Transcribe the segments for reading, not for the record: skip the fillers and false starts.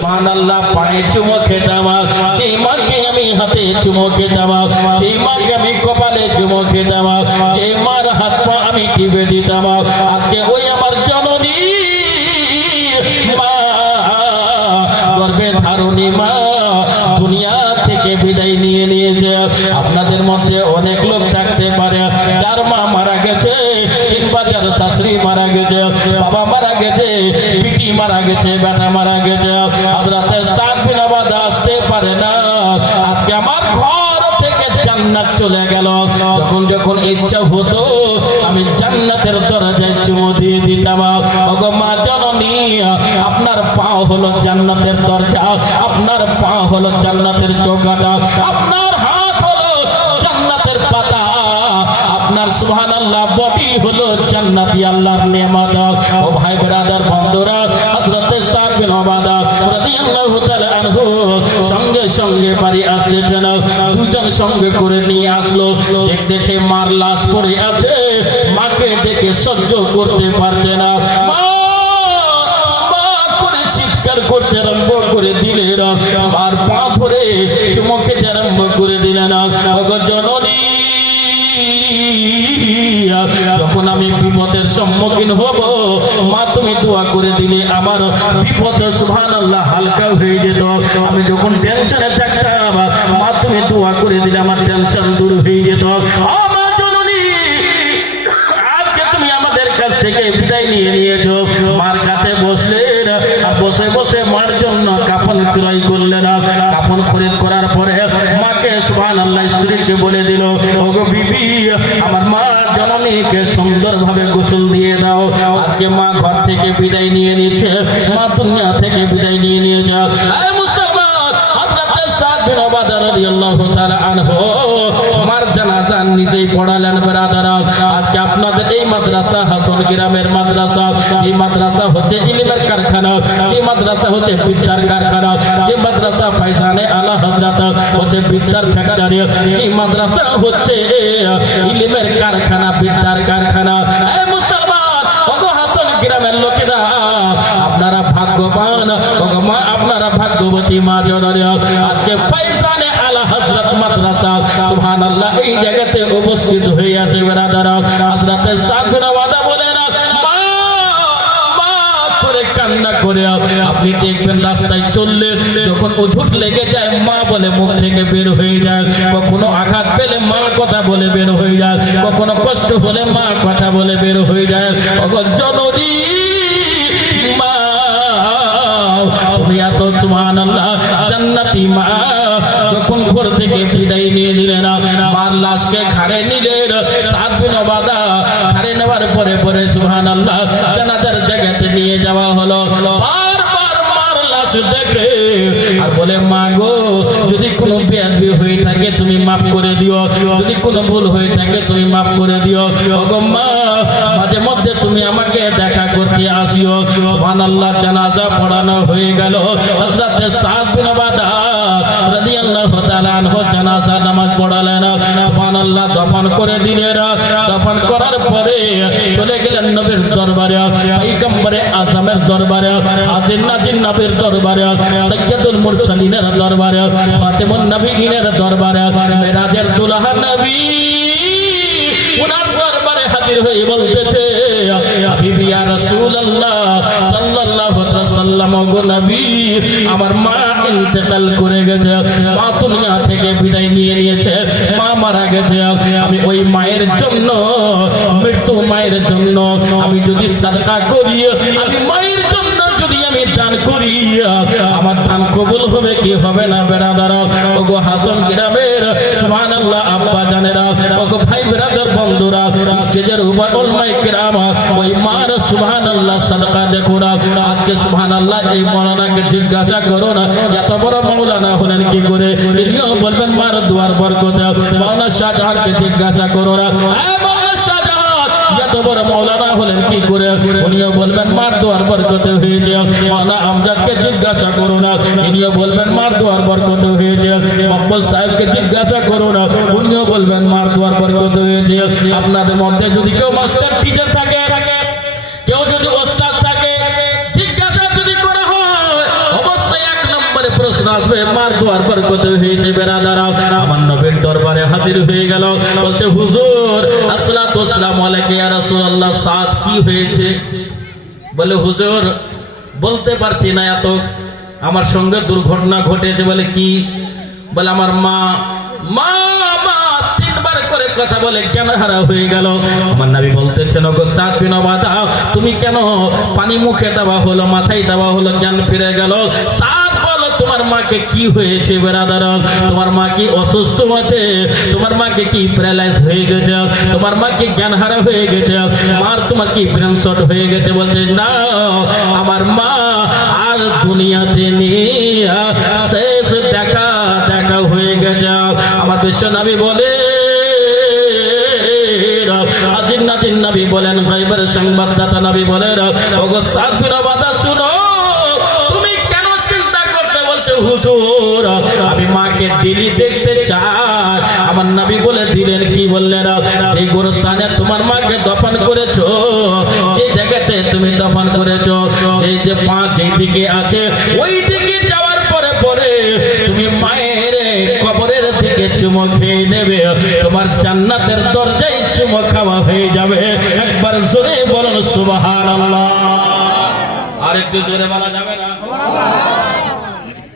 সুবহানাল্লাহ পায়ে চুমো খেতাম, যেই মাকে আমি হাতে চুমো খেতাম, যেই মাকে আমি কপালে চুমো খেতাম, যেই মার হাত পা আমি টিপে দিতাম, আজকে ওই আমার জননী মা, গর্ভে ধারণী মা দুনিয়া থেকে বিদায় নিয়ে নিয়েছে। আপনাদের মধ্যে অনেক লোক থাকতে পারে যার মা মারা গেছে, কিংবা যার শাশুড়ি মারা গেছে, বাবা মারা গেছে, পিটি মারা গেছে, বেটা মারা গেছে, হযরত সাদ বিন ওবাদা আসতে পারে না। আজকে আমার ঘর থেকে জান্নাত চলে গেল, যখন যখন ইচ্ছা হতো আমি জান্নাতের দরজায় চুমো দিয়ে দিতাম। ওগো মা জননী, আপনার পা হলো জান্নাতের দরজা, আপনার পা হলো জান্নাতের চৌকাঠা, আপনার হাত হলো জান্নাতের পাতা, আপনার সুবহানাল্লাহ বডি হলো জান্নাতি আল্লাহর নেয়ামত। ও ভাই ব্রাদার বন্ধুরা, হযরত সাদ বিন ওবাদা রাদিয়াল্লাহু তাআলা আনহু সঙ্গে সঙ্গে বাড়ি আসলেন, দুজন সঙ্গে করে নিয়ে আসলো। দেখতেছে মার লাশ পড়ে আছে, মাকে দেখে সহ্য করতে পারছে না, মা করে চিৎকার করতে আরম্ভ করে দিলেন, আর পা ধরে চুমো খেতে আরম্ভ করে দিলেন। ওগো জননী, যখন আমি বিপদের সম্মুখীন হব, মা তুমি দোয়া করে দিলে আমার বিপদ সুবহানাল্লাহ হালকা হয়ে যেত। আমি যখন টেনশনে থাকতাম, মা তুমি দোয়া করে দিলে আমার টেনশন দূর হয়ে যেত। আমার জননী, আজকে তুমি আমাদের কাছ থেকে বিদায় নিয়ে নিয়েছো। মার কাছে বসলেন, বসে বসে মার জন্য কাফন ক্রয় করলেন। কাফন খরিদ করার পরে মাকে সুবহানাল্লাহ স্ত্রীকে বলে দিল, ওগো বিবি, আমার মা জননীকে সুন্দরভাবে গোসল দিয়ে দাও। আজকে মা ঘর থেকে বিদায় নিয়ে নিয়েছে, মা দুনিয়া থেকে বিদায় নিয়ে নিয়েছে। আয় মুসলমান, হযরত সাদ বিন ওবাদা রাদিয়াল্লাহু তাআলা আনহু মার জানাজা নিজেই পড়ালেন। ব্রাদারা, আজকে আপনাদের এই মাদ্রাসা হাসন গ্রামের মাদ্রাসা, এই মাদ্রাসা হচ্ছে ইলমের কারখানা, এই মাদ্রাসা হচ্ছে বিদ্যার কারখানা, যে মাদ্রাসা ফাইজানে আলা হযরত হচ্ছে বিদ্যার ফ্যাক্টরি, এই মাদ্রাসা হচ্ছে ইলমের কারখানা, বিদ্যার কারখানা। এই মুসলমান, ওগো হাসন গ্রামের লোকেরা, আপনারা ভাগ্যবান, ওগো মা আপনারা ভাগ্যবতী মা জননী। আজকে ফাইজানে আলা হযরত মাদ্রাসা সুবহানাল্লাহ এই জায়গাতে উপস্থিত হয়ে আছে। ব্রাদারা, হযরত সাদ বিন ওবাদা বলেন, মা মা করে কান্না করে আপনি দেখবেন রাস্তায় চললে যখন উঠুট লেগে যায়, মা বলে মুখ থেকে বের হয়ে যায়, কখনো আঘাত পেলে মা কথা বলে বের হয়ে যায়, কখনো কষ্ট হলে মা কথা বলে বের হয়ে যায়। ওগো জননী মা, তুমি এত সুবহানাল্লাহ জান্নাতি মা। যখন ঘর থেকে বিদায় নিয়ে নিলেন, মার লাশকে ঘাড়ে নিলেন। সাদ বিন ওবাদা ঘাড়ে নেওয়ার পরে পরে সুবহানাল্লাহ জানাজার জায়গাতে নিয়ে যাওয়া হলো। বারবার মার লাশ দেখে আর বলে, মা গো, যদি কোনো বেয়াদবি হয়ে থাকে তুমি মাফ করে দিও, যদি কোনো ভুল হয়ে থাকে তুমি মাফ করে দিও। ওগো মা, মাঝে মধ্যে তুমি আমাকে দেখা করতে আসিও। সুবহানাল্লাহ, জানাজা পড়ানো হয়ে গেল। হযরত সাদ বিন ওবাদা রাদিয়াল্লাহু তাআলা আনহু জানাজা নামাজ পড়ালেন। সুবহানাল্লাহ, দফন করে দিলেন। দফন করার পরে চলে গেলেন নবীর দরবারে, পয়গম্বরে আযমের দরবারে, আজিন নাজিন নবীর দরবারে, সাইয়্যিদুল মুরসালিনের দরবারে, ফাতিমুন নবীনের দরবারে, মেরাজের দুলহা নবী উনার দরবারে হাজির হয়ে বলতেছে, হাবিবি ইয়া রাসূলুল্লাহ সাল্লাল্লাহু আলাইহি ওয়াসাল্লাম, গো নবী, আমার মা ইন্তেকাল করে গেছে, মা দুনিয়া থেকে বিদায় নিয়ে নিয়েছে, মা মারা গেছে। আমি ওই মায়ের জন্য, মৃত্যু মায়ের জন্য আমি যদি সাদকা করি, আমি মায়ের জন্য যদি আমি দান করি, আমার দান কবুল হবে কি হবে না? বেরাদারা, ওগো হাসন গ্রামের সুবহানাল্লাহ আব্বা জানেরা, ওগো ভাই ব্রাদার বন্ধুরা, স্টেজের উপর উলামায়ে কিরাম ওই মার সুবহানাল্লাহ সাদকা দেখো না। আজকে সুবহানাল্লাহ এই মাওলানাকে জিজ্ঞাসা করো না এত বড় মাওলানা হলেন কি করে, ইনিও বলবেন মার দুয়ার বরকতে। মাওলানা শাহজাহানকে জিজ্ঞাসা করো না, মাওলানা শাহজাহান এত বড় মাওলানা হলেন কি করে, উনিও বলবেন মার দুয়ার বরকতে হয়েছে। মাওলানা আমজাদকে জিজ্ঞাসা করো না, ইনিও বলবেন মার দুয়ার বরকতে হয়েছে। মোহাম্মদ সাহেবকে জিজ্ঞাসা করো না, উনিও বলবেন মার দুয়ার বরকতে হয়েছে। আপনাদের মধ্যে যদি কেউ মাস্টার টিচার থাকে, কেউ যদি ওস্তাদ থাকে, জিজ্ঞাসা যদি করা হয়, অবশ্যই এক আসবে, মার দোয়ার বরকতে হয়েছে। বেরাদারাও আমার নবীর দরবারে হাজির হয়ে গেল, বলতে হুজুর আসসালাতু ওয়াসসালামু আলাইকা ইয়া রাসূলুল্লাহ। সাদ কি হয়েছে? বলে হুজুর বলতে পারছি না, এত আমার সঙ্গে দুর্ঘটনা ঘটেছে। বলে কি? বলে আমার মা মা মা তিনবার করে কথা বলে জ্ঞান হারা হয়ে গেল। আমার নবী বলতেছেন, ওগো সাদ বিন ওবাদা, তুমি কেন পানি মুখে দেওয়া হলো, মাথায় দেওয়া হলো, জ্ঞান ফিরে গেল? সাদ বলো তোমার মাকে কি হয়েছে? বেরাদার তোমার মা কি অসুস্থ আছে? তোমার মাকে কি প্যারালাইজ হয়ে গেছে? তোমার মা কি জ্ঞান হারা হয়ে গেছে? মার তোমার কি ব্রেন শট হয়ে গেছে? বলছে না, আমার মা আর দুনিয়াতে নেই, শেষ দেখা দেখা হয়ে গেছে। আমার বিশ্ব নবী বলে আজিন নাজিন নবী বলেন, গায়বের সংবাদদাতা নবী বলেন, ওগো সাদ বিন ওবাদা শুনো, তুমি কেন চিন্তা করতে? বলছে হুজুর আমি মাকে দিলি দেখতে চাই। আমার নবী বলে দিলেন, কি বললেন? যে গোরস্থানে তোমার মাকে দফন করেছো, যে জায়গাতে তুমি দফন করেছো, এই যে পাঁচ যেই দিকে আছে, ওই দিকে যাওয়ার পরে পরে তুমি মায়ের কবরের দিকে চুমো খেয়ে নেবে, তোমার জান্নাতের দরজায় চুমো খাওয়া হয়ে যাবে। একবার জোরে বলুন সুবহানাল্লাহ। আর একটু জোরে বলা যাবে না?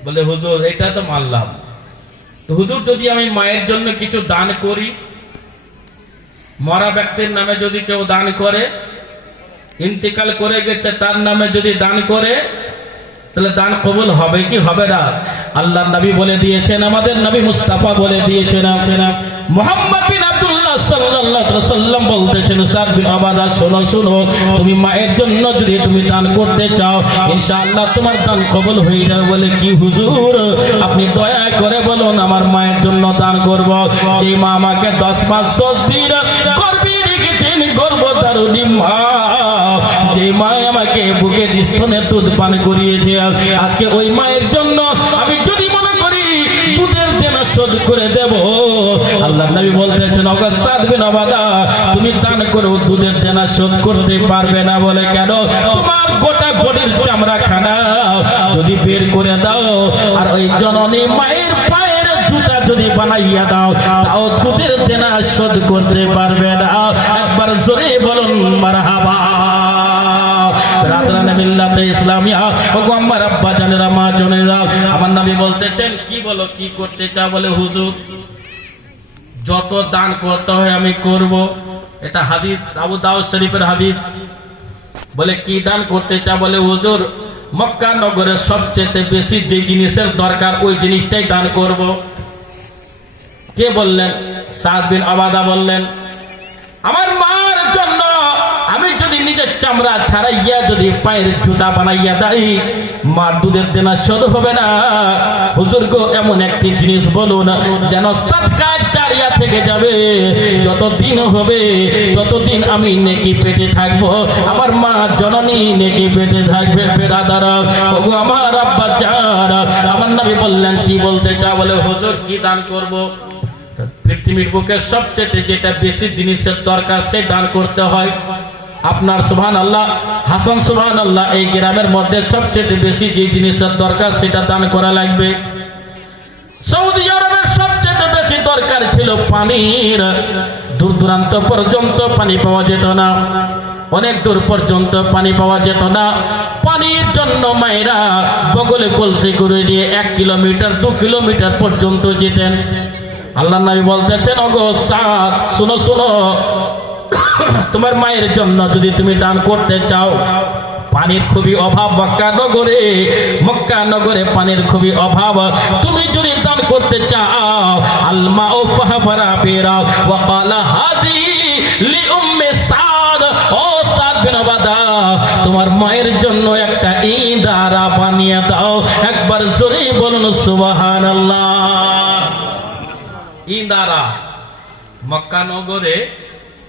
বলে হুজুর এটা তো মানলাম, তো হুজুর যদি আমি মায়ের জন্য কিছু দান করি, মরা ব্যক্তির নামে যদি কেউ দান করে, ইন্তেকাল করে গেছে তার নামে যদি দান করে, তাহলে দান কবুল হবে কি হবে না? আল্লাহর নবী বলে দিয়েছেন, আমাদের নবী মুস্তাফা বলে দিয়েছেন, মুহাম্মদ বিন আব্দুল্লাহ সাল্লাল্লাহু আলাইহি ওয়াসাল্লাম বলতেছেন, সাদ বিন ওবাদা শোনো শোনো, তুমি মায়ের জন্য যদি তুমি দান করতে চাও, ইনশাআল্লাহ তোমার দান কবুল হয়ে যাবে। বলে কি হুজুর, আপনি দয়া করে বলুন আমার মায়ের জন্য দান করব, যে মা আমাকে 10 মাস 10 দিন গর্ভে রেখেছেন, গর্ভধারিণী মা, যে মা আমাকে বুকের স্তনে দুধ পান করিয়েছে, আজকে ওই মায়ের জন্য আমি যদি মনে করি দুধের দেনা শোধ করে দেব, আল্লাহর নবী বলতেছেন, ওগো সাদ বিন ওবাদা তুমি দান করো, দুধের দেনা শোধ করতে পারবে না। বলে কেন? তোমার গোটা বডির চামড়া খানা যদি বের করে দাও, আর ওই জননী মায়ের পায়ের জুতা যদি বানাইয়া দাও, তাও দুধের দেনা শোধ করতে পারবে না। একবার জোরে বলুন মারহাবা। আমার নবী বলতেছেন, কি বলো কি করতে চাও? বলে হুজুর যত দান করতে হয় আমি করব। এটা হাদিস, আবু দাউদ শরীফের হাদিস। বলে কি দান করতে চাও? বলে হুজুর মক্কা নগরের সবচেয়ে বেশি যে জিনিসের দরকার ওই জিনিসটাই দান করব। কে বললেন? সাদ বিন ওবাদা বললেন, আমার মার জন্য আমি যদি নিজের চামড়া ছাড়াইয়া যদি পায়ের জুতা বানাইয়া দেই, মার দুধের দেনা শোধ হবে না। হুজুর গো এমন একটি জিনিস বলুন যেন সাদকা জারিয়া থেকে যাবে, যতদিন হবে ততদিন আমি নেকি পেতে থাকবো, আমার মা জননী নেকি পেতে থাকবে। বেরাদারা ওগো আমার আব্বা জান, আমার নবী বললেন কি বলতে চাও? বলে হুজুর কি দান করব? পৃথিবীর বুকে সবচেয়ে যেটা বেশি জিনিসের দরকার সে দান করতে হয়। আপনার সুবহানাল্লাহ, হাসান সুবহানাল্লাহ, এই গ্রামের মধ্যে সবচেয়ে বেশি যে জিনিসের দরকার সেটা দান করা লাগবে। সৌদি আরবের সবচেয়ে বেশি দরকার ছিল পানির। দূর দূরান্ত পর্যন্ত পানি পাওয়া যেত না, অনেক দূর পর্যন্ত পানি পাওয়া যেত না। পানির জন্য মায়েরা বগলে কলসি করে নিয়ে 1 কিলোমিটার 2 কিলোমিটার পর্যন্ত যেতেন। আল্লাহর নবী বলতেছেন, ওগো সাদ শুনো শুনো, তোমার মায়ের জন্য যদি তুমি দান করতে চাও, পানির খুবই অভাব মক্কা নগরে পানির খুবই অভাব, তুমি যদি দান করতে চাও, আলমা ও ফাহফারা বেরা ওয়া ক্বালা হাজি লি উম্মি সাদ, ও সাদ বিন ওবাদা তোমার মায়ের জন্য একটা ইদারা বানিয়ে দাও। একবার জোরে বলুন সুবহানাল্লাহ। ইদারা, মক্কা নগরে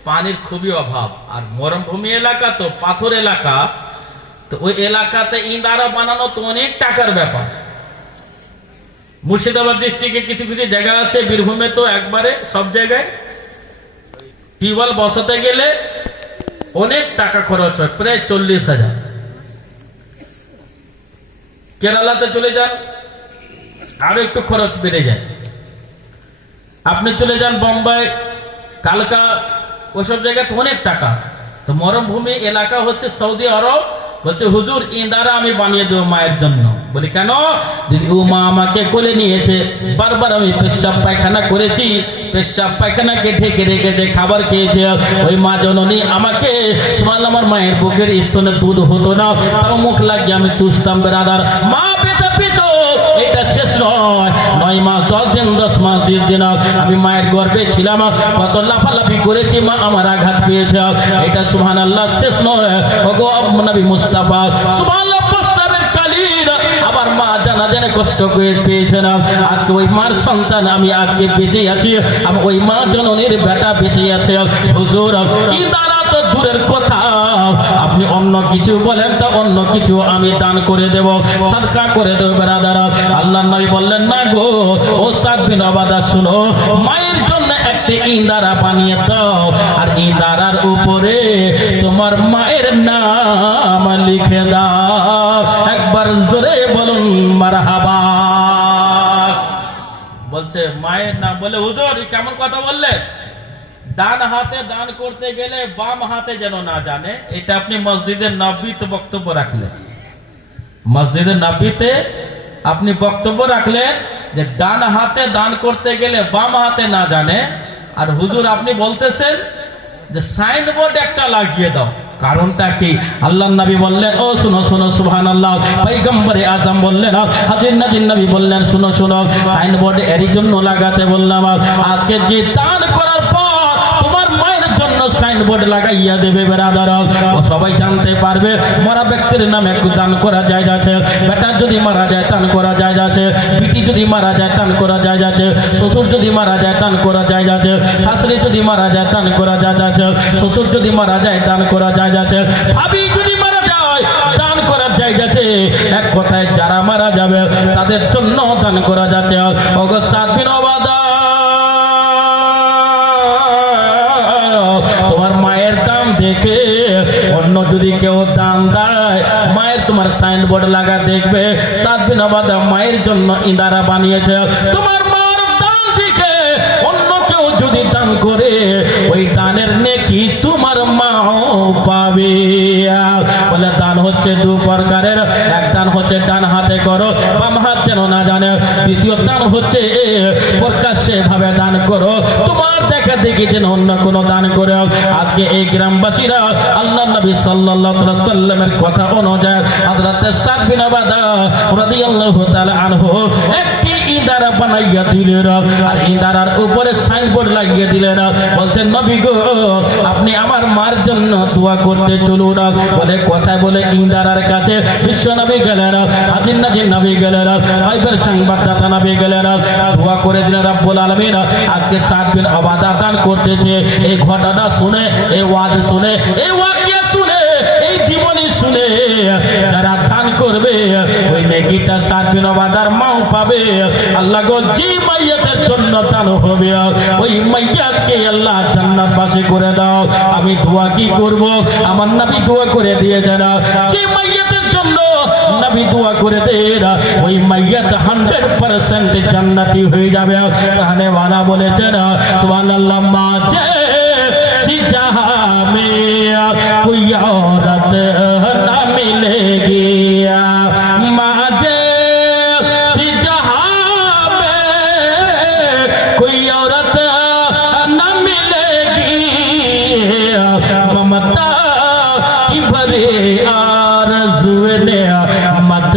পানির খুবই অভাব, আর মরুভূমি এলাকা তো পাথর এলাকা, তো ওই এলাকাতে ইদারা বানানো তো অনেক টাকার ব্যাপার। মুর্শিদাবাদ ডিস্ট্রিক্টে কিছু কিছু জায়গা আছে, বীরভূমে তো একবারে সব জায়গায় টিউবওয়েল বসাতে গেলে অনেক টাকা খরচ হয়, প্রায় 40,000। কেরালাতে চলে যান, আরো একটু খরচ বেড়ে যায়। আপনি চলে যান বোম্বাই, কালকা, ওসব জায়গায় তো অনেক টাকা। তো মরুভূমি এলাকা হচ্ছে সৌদি আরব, বলছে হুজুর ইঁদারা আমি বানিয়ে দেবো মায়ের জন্য। বলি কেন? যদি ও মা আমাকে কোলে নিয়েছে, বারবার আমি পেশাব পায়খানা করেছি, পেশাব পায়খানাকে ঢেকে রেখেছে, খাবার খেয়েছে, ওই মা জননী আমাকে সুবহানাল্লাহ, আমার মায়ের বুকের স্তনে দুধ হতো না, তাও মুখ লাগিয়ে আমি চুষতাম বেরাদার। মা পেতে পিত, এটা শেষ নয়। 9 মাস 10 দিন 10 মাস 20 দিন আমি মায়ের গর্ভে ছিলাম, কত লাফালাফি করেছি, মা আমার আঘাত পেয়েছে। এটা সুবহানাল্লাহ শেষ নয়। ওগো নবী মুস্তাফা সুবহানাল্লাহ, প্রস্তাবের কালীন আবার মা জানা জানে কষ্ট করে পেয়েছে না। আজকে ওই মার সন্তান আমি আজকে বেঁচে আছি, আমি ওই মা জননীর বেটা বেঁচে আছে। হুজুর ইদারা তো দূরের কথা, আপনি অন্য কিছু বলেন তো অন্য কিছু আমি দান করে দেব, সাদকা করে দেব বেরাদার। আল্লাহর নবী বললেন না গো ও সাদ বিন ওবাদা, শুনো, মায়ের জন্য একটা ইঁদারা বানিয়ে দাও, আর ইঁদারার উপরে তোমার মায়ের নাম লিখে দাও। একবার জোরে বলুন মারহাবা। বলছে মায়ের নাম, বলে হুজুর কেমন কথা বললে? ডান হাতে দান করতে গেলে বাম হাতে যেন না জানে। এটা আপনি মসজিদের নববীতে বক্তব্য রাখলেন, মসজিদের নববীতে আপনি বক্তব্য রাখলেন যে ডান হাতে দান করতে গেলে বাম হাতে না জানে। আর হুজুর আপনি বলতেছেন যে সাইনবোর্ড একটা লাগিয়ে দাও। কারণটা কি? আল্লাহর নবী বললেন, ও শুনো শুনো, সুবহানাল্লাহ। পয়গম্বরে আযম বললেন, হাজির নাজির নবী বললেন, শুনো শুনো, সাইনবোর্ড এরই জন্য লাগাতে বললাম, আজকে যে দান করার পর তোমার মায়ের জন্য সাইনবোর্ড লাগাইয়া দেবে বেরাদার, ও সবাই জানতে পারবে মরা ব্যক্তির নামে একটু দান করা যায় যাচ্ছে। বেটা যদি মারা যায় দান করা যায় যাচ্ছে, বিটি যদি মারা যায় দান করা যায় যাচ্ছে, শ্বশুর যদি মারা যায় দান করা যায় যাচ্ছে, শাশুড়ি যদি মারা যায় দান করা যায় যাচ্ছে, শ্বশুর যদি মারা যায় দান করা যায় যাচ্ছে, ভাবি যদি মারা যায় দান করার জায়গাছে। এক কথায় যারা মারা যাবে তাদের জন্য দান করা যাচ্ছে। ওগো সাদ বিন ওবাদা, তোমার মায়ের দাম দেখে অন্য যদি কেউ দান দেয়, মায়ের তোমার সাইনবোর্ড লাগা দেখবে সাদ বিন ওবাদা মায়ের জন্য ইঁদারা বানিয়েছে। তোমার মার দান দেখে অন্য কেউ যদি দান করে, ওই দানের নেকি তোমার মাও পাবে। বলে দান হচ্ছে দু প্রকারের, এক দান হচ্ছে ডান হাতে করো, বাম হাত যেন না জানে। দ্বিতীয় দান হচ্ছে প্রকাশ্যে ভাবে দান করো, তোমার দেখা দেখি যেন অন্য কোনো দান করে। আজকে এই গ্রামবাসীরা আল্লাহ নবী সাল্লাল্লাহু আলাইহি ওয়াসাল্লামের কথা অনুযায়ী হযরত সাদ বিন ওবাদা রাদিয়াল্লাহু তাআলা আনহু একটি ইঁদারা বানাইয়া দিলেন, আর ইঁদারার উপরে সাইনবোর্ড লাগিয়ে দিলেন। বলছেন নবী গো, আপনি আমার মার জন্য দোয়া করতে চলুন। বলে কথায় বলে ইঁদারার কাছে বিশ্ব নবী গেলেন, হাজির নাজির নবী গেলেন, গায়বের সংবাদদাতা নবী গেলেন, দোয়া করে দিলেন রব্বুল আলামিন আজকে সাদ বিন ওবাদা দান করতেছে। এই ঘটনা শুনে, এই ওয়াজ শুনে, এই ওয়াকিয়া শুনে, এই জীবনী শুনে যারা দান করবে ওই নেকিটা সাদ বিন ওবাদার মাও পাবে। আল্লাহ গো, যে মাইয়াতের জন্য দান হবে ওই মাইয়াতকে আল্লাহ জান্নাতবাসী করে দাও। আমি দোয়া কি করব? আমার নবী দোয়া করে দিয়েছেন, যে মাইয়াতের জন্য নবী দোয়া করে দেন ওই মাইয়াত 100% জান্নাতি হয়ে যাবে। কানে ওয়ালা বলেছেন সুবহানাল্লাহ, মা যে सी जहां में कोई औरत न मिलेगी, माँ जे सी जहां में कोई औरत न मिलेगी, ममता की भरी आरज़ू ने मत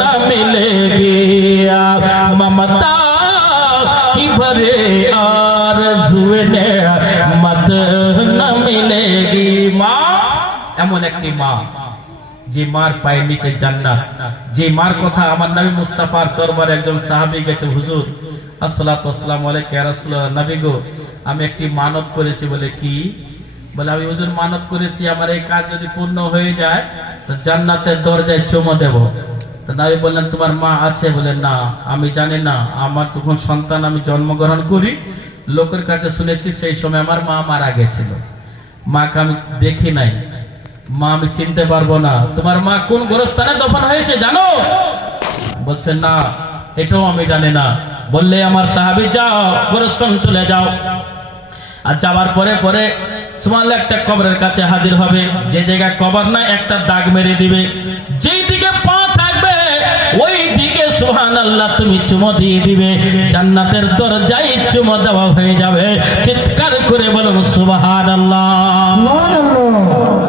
न मिलेगी, ममता की भरी आरज़ू ने मत न मिलेगी। মা এমন একটি মা যে মার পায়ের নিচে জান্নাত। যে মার কথা আমার নবী মুস্তাফার দরবারে একজন সাহাবী গেছে, হুজুর আসসালাতু ওয়াসসালামু আলাইকা ইয়া রাসূলুল্লাহ, নবী গো আমি একটি মানত করেছি। বলে কি? বলে আমি হুজুর মানত করেছি আমার এই কাজ যদি পূর্ণ হয়ে যায় তো জান্নাতের দরজায় চুমো দেব। তো নবী বললেন তোমার মা আছে? বলে না, আমি জানি না। আমার যখন সন্তান আমি জন্মগ্রহণ করি লোকের কাছে শুনেছি সেই সময় আমার মা মারা গেছিল, মাকে আমি দেখি নাই, মা আমি চিনতে পারবো না। তোমার মা কোন গোরস্থানে দফন হয়েছে জানো? বলছে না। এটাও আমি জানি না। বললে আমার সাহাবী যাও গোরস্থান চলে যাও। আর যাওয়ার পরে পরে সুবহানাল্লাহ একটা কবরের কাছে হাজির হবে। যে জায়গায় কবর না একটা দাগ মেরে দিবে, যেই দিকে পা থাকবে ওই দিকে সুবহানাল্লাহ তুমি চুমো দিয়ে দিবে, জান্নাতের দরজায় চুমো দেওয়া হয়ে যাবে। চিৎকার করে বলুন সুবহানাল্লাহ।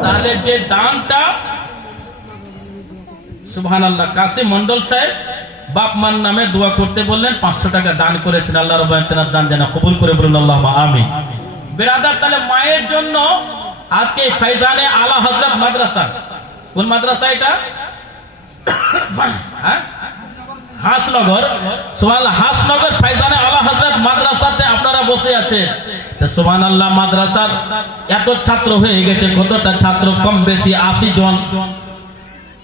তাহলে যে দানটা সুবহানাল্লাহ কাসিম মন্ডল সাহেব বাপ মার নামে দোয়া করতে বললেন, 500 টাকা দান করেছেন। আল্লাহ রাব্বুল আলামিন দান যেন কবুল করে বলুন আল্লাহুম্মা আমিন। বিরাদার, তাহলে মায়ের জন্য আজকে ফাইজানে আলা হযরত মাদ্রাসা, কোন মাদ্রাসা এটা? হাসনগর। সুবহানাল্লাহ, হাসনগর ফাইজানে আলা হযরত মাদ্রাসাতে আপনারা বসে আছেন। সুবহানাল্লাহ, মাদ্রাসার এত ছাত্র হয়ে গেছে। কতটা ছাত্র? কম বেশি 80 জন,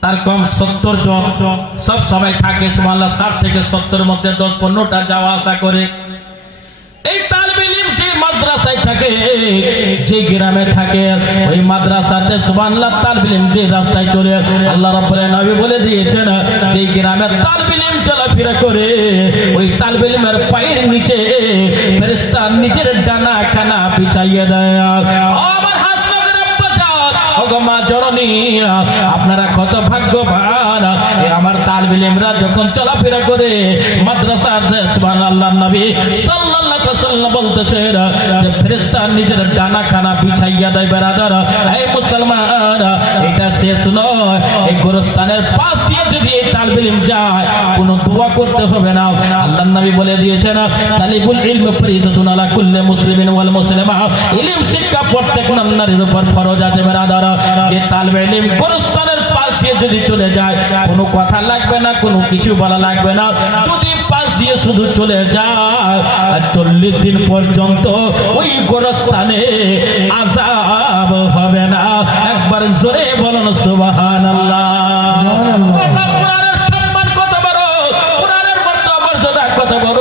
তার কম 70 জন। সব সবাই থাকে সুবহানাল্লাহ 60 থেকে 70 মধ্যে 10-15টা যাওয়া আসা করে। এই তালিবে ইলম যে মাদ্রাসায় থাকে, যে গ্রামে থাকে, ওই মাদ্রাসাতে সুবহানাল্লাহ তালিবে ইলম যে রাস্তায় চলে, আল্লাহ রাব্বুল আলামিন নবী বলে দিয়েছেন, যে গ্রামের তালিবে ইলম চলাফেরা করে ওই তালিবে ইলমের পায়ের নিচে ফেরেশতা নিজের ডানা খানা বিছাইয়ে দেয়। আমার হাসনগর আব্বাজান, ওগো মা জননী, আপনারা কত ভাগ্যবান। আমার তালিবে ইলমরা যখন চলাফেরা করে মাদ্রাসাতে সুবহানাল্লাহ নবী সাল্লাল্লাহু আলাইহি ওয়াসাল্লাম বলতেছে যে ফেরেশতা নিজের ডানা খানা বিছাইয়া দেয়। বেরাদার, এই মুসলমান, এটা শেষ নয়। এই গোরস্থানের পাশ দিয়ে যদি এই তালিবে ইলম যায়, কোনো দোয়া করতে হবে না। আল্লাহর নবী বলে দিয়েছেন, তালিবুল ইলম ফরিজাতুন আলা কুল্লি মুসলিমিন ওয়াল মুসলিমা। ইলম শিক্ষা প্রত্যেক নারীর উপর ফরজ আছে। বেরাদার, যে তালিবে ইলম গোরস্থানের পাশ দিয়ে যদি চলে যায়, কোনো কথা লাগবে না, কোনো কিছু বলা লাগবে না। যদি পাশ দিয়ে শুধু চলে যায়, আর 40 দিন পর্যন্ত ওই গোরস্থানে আযাব হবে না। একবার জোরে বলুন সুবহানাল্লাহ। কোরআনের সম্মান কত বড়, কোরআনের মর্যাদা কত বড়,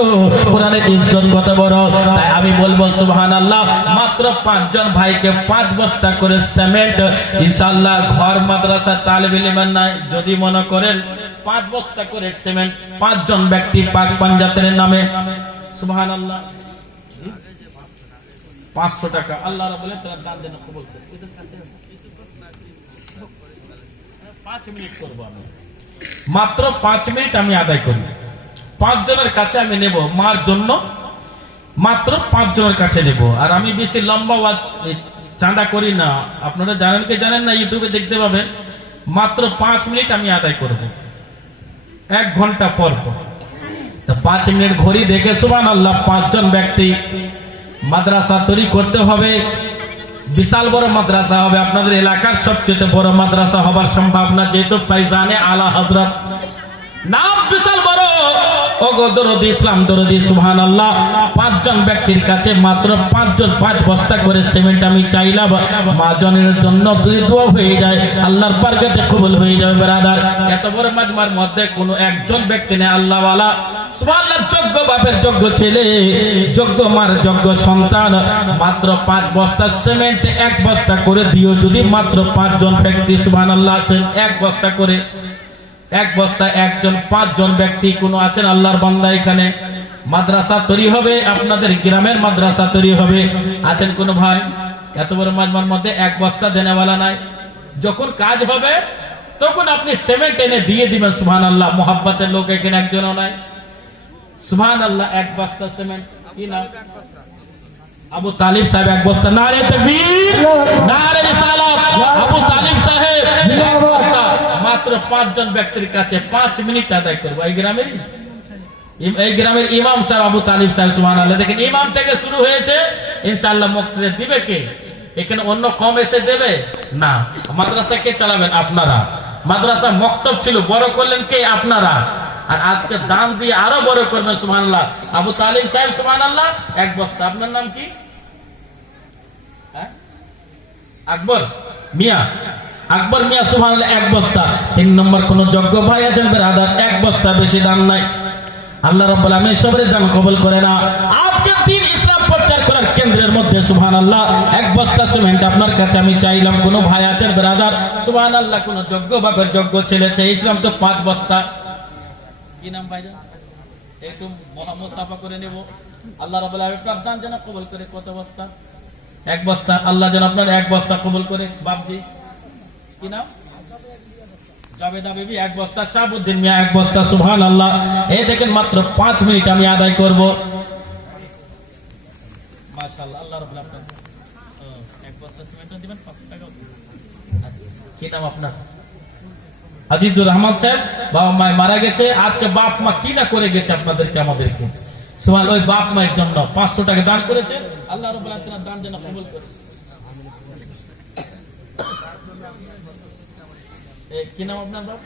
কোরআনের ইজ্জত কত বড়। তাই আমি বলবো সুবহানাল্লাহ, মাত্র 5 জন ভাইকে 5 বস্তা করে সিমেন্ট ইনশাআল্লাহ ঘর মাদ্রাসা তালিবে ইলমের নাই, যদি মনে করেন 5 বস্তা করে সিমেন্ট 5 জন ব্যক্তি পাক পাঞ্জাতের নামে সুবহানাল্লাহ 500 টাকা আল্লাহ রাব্বুল আলামিন দান দেন কবুল করে। 5 মিনিট করব আমি, মাত্র 5 মিনিট আমি আদায় করি। 5 জনের কাছে আমি নেব, মার জন্য মাত্র 5 জনের কাছে নেব। আর আমি বেশি লম্বা ওয়াজ চাঁদা করি না, আপনারা জানেন কি জানেন না, ইউটিউবে দেখতে পাবেন। মাত্র 5 মিনিট আমি আদায় করব, 1 ঘন্টা পর পর। তো 5 মিনিট ঘড়ি দেখে সুবহানাল্লাহ 5 জন ব্যক্তি মাদ্রাসা তৈরি করতে হবে। বিশাল বড় মাদ্রাসা হবে, আপনাদের এলাকার সবচেয়ে বড় মাদ্রাসা হবার সম্ভাবনা, যেহেতু ফাইজানে আলা হযরত নাম বিশাল বড়। ওগো দরদি ইসলাম দরদি সুবহানাল্লাহ, 5 জন ব্যক্তির কাছে মাত্র 5 বস্তা করে সিমেন্ট আমি চাইলাম। মা জনের জন্য দুই দোয়া হয়ে যায়, আল্লাহর বরকতে কবুল হয়ে যাবে। ব্রাদার, এত বড় মাজমার মধ্যে কোনো একজন ব্যক্তি নেই আল্লাহ ওয়ালা সুবহানাল্লাহ, যোগ্য বাপের যোগ্য ছেলে, যোগ্য মার যোগ্য সন্তান। মাত্র 5 বস্তা সিমেন্ট 1 বস্তা করে দিও। যদি মাত্র 5 জন ব্যক্তি সুবহানাল্লাহ আছেন, 1 বস্তা করে 1 বস্তা, একজন 5 জন ব্যক্তি কোন আছেন আল্লাহর বান্দা, এখানে মাদ্রাসা তৈরি হবে, আপনাদের গ্রামের মাদ্রাসা তৈরি হবে, আছেন কোন ভাই? এত বড় মাজমার মধ্যে 1 বস্তা দেনেওয়ালা নাই। যখন কাজ হবে তখন আপনি সিমেন্ট এনে দিয়ে দিবেন সুবহানাল্লাহ। মোহাব্বতের লোক এখানে একজনও নাই সুবহানাল্লাহ। 1 বস্তা সিমেন্ট, কি নাম? আবু তালিব সাহেব 1 বস্তা। নারে তাকবীর, নারে রিসালাত। আবু তালিব সাহেব 1 বস্তা। মাত্র 5 জন ব্যক্তির কাছে 5 মিনিট আদায় করবো। এই গ্রামের ইমাম সাহেব আবু তালিব সাহেব সুবহানাল্লাহ। দেখেন, ইমাম থেকে শুরু হয়েছে, ইনশাআল্লাহ মুক্তিদের দিবে কে? এখানে অন্য কম এসে দেবে না। মাদ্রাসা কে চালাবেন? আপনারা। মাদ্রাসা মক্তব ছিল, বড় করলেন কে? আপনারা। আর আজকে দান দিয়ে আরো বড় করবেন সুবহানাল্লাহ। আবু তালিব সাহেব সুবহানাল্লাহ 1 বস্তা। আপনার নাম কি? আকবর মিয়া। আকবর মিয়া সুবহানাল্লাহ 1 বস্তা। 3 নম্বর কোন যোগ্য ভাই আছেন ব্রাদার? 1 বস্তা, বেশি দাম নাই। আল্লাহ রাব্বুল আলামিন সবরের দান কবুল করে না। আজকে দিন ইসলাম প্রচার করার কেন্দ্রের মধ্যে সুবহানাল্লাহ 1 বস্তা সিমেন্ট আপনার কাছে আমি চাইলাম। কোন ভাই আছেন ব্রাদার সুবহানাল্লাহ? কোন যোগ্য বাপের যোগ্য ছেলে চাই, ইসলাম তো 5 বস্তা। কি নাম ভাইজান? একটু মুসাফা করে নেব। আল্লাহ রাব্বুল আলামিন প্রার্থনা যেন কবুল করে। কত বস্তা? এক বস্তা। আল্লাহ যেন আপনার এক বস্তা কবুল করে। বাপজি কি নাম? জাবেদা বিবি এক বস্তা, শাহাবুদ্দিন মিয়া এক বস্তা। সুবহানাল্লাহ। এই দেখেন মাত্র 5 মিনিট আমি আদায় করব। মাশাআল্লাহ। আল্লাহ রাব্বুল আলামিন এক বস্তা সিমেন্ট দিবেন 500 টাকা। কি নাম আপনার? আজিজুর রহমান সাহেব। বাবা মা মারা গেছে, আজকে বাপ মা কি না করে গেছে আপনাদেরকে আমাদেরকে। সুবহান, ওই বাপ মায়ের জন্য 500 টাকা দান করেছে। আল্লাহ রাব্বুল আলামিন দান যেন কবুল করে। কি নাম আপনার বাপ?